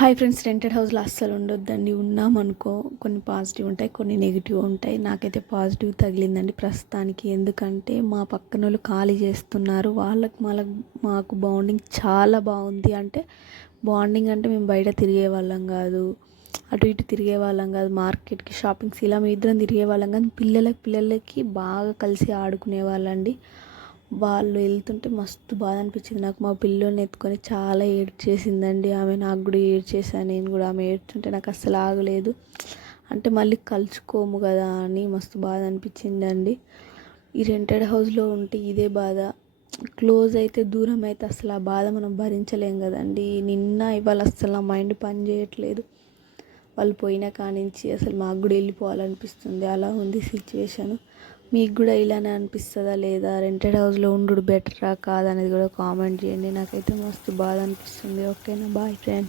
Hi friends, rented హౌస్లో అస్సలు ఉండొద్దండి. ఉన్నామనుకో కొన్ని పాజిటివ్ ఉంటాయి, కొన్ని నెగిటివ్ ఉంటాయి. నాకైతే పాజిటివ్ తగిలిందండి ప్రస్తుతానికి. ఎందుకంటే మా పక్కన వాళ్ళు ఖాళీ చేస్తున్నారు. మాకు బాండింగ్ చాలా బాగుంది. అంటే బాండింగ్ అంటే మేము బయట తిరిగే వాళ్ళం కాదు, అటు ఇటు తిరిగే వాళ్ళం కాదు, మార్కెట్కి షాపింగ్స్ ఇలా మేము ఇద్దరం తిరిగే వాళ్ళం కానీ పిల్లలకి బాగా కలిసి ఆడుకునే వాళ్ళండి. వాళ్ళు వెళ్తుంటే మస్తు బాధ అనిపించింది నాకు. మా పిల్లోని ఎత్తుకొని చాలా ఏడ్చేసిందండి ఆమె. నాకు కూడా ఏడ్చేసాను నేను కూడా. ఆమె ఏడ్చుంటే నాకు అస్సలు ఆగలేదు. అంటే మళ్ళీ కలుసుకోము కదా అని మస్తు బాధ అనిపించిందండి. ఈ రెంటెడ్ హౌస్లో ఉంటే ఇదే బాధ. క్లోజ్ అయితే దూరం అయితే అసలు ఆ బాధ మనం భరించలేం కదండి. ఇవాళ అస్సలు నా మైండ్ పని చేయట్లేదు. వాళ్ళు పోయిన కానించి అసలు మాకు కూడా వెళ్ళిపోవాలనిపిస్తుంది. అలా ఉంది సిచ్యువేషను. మీకు కూడా ఇలానే అనిపిస్తుందా లేదా? రెంటెడ్ హౌస్లో ఉండు బెటరా కాదనేది కూడా కామెంట్ చేయండి. నాకైతే మస్తు బాధ అనిపిస్తుంది. ఓకేనా? Bye friends.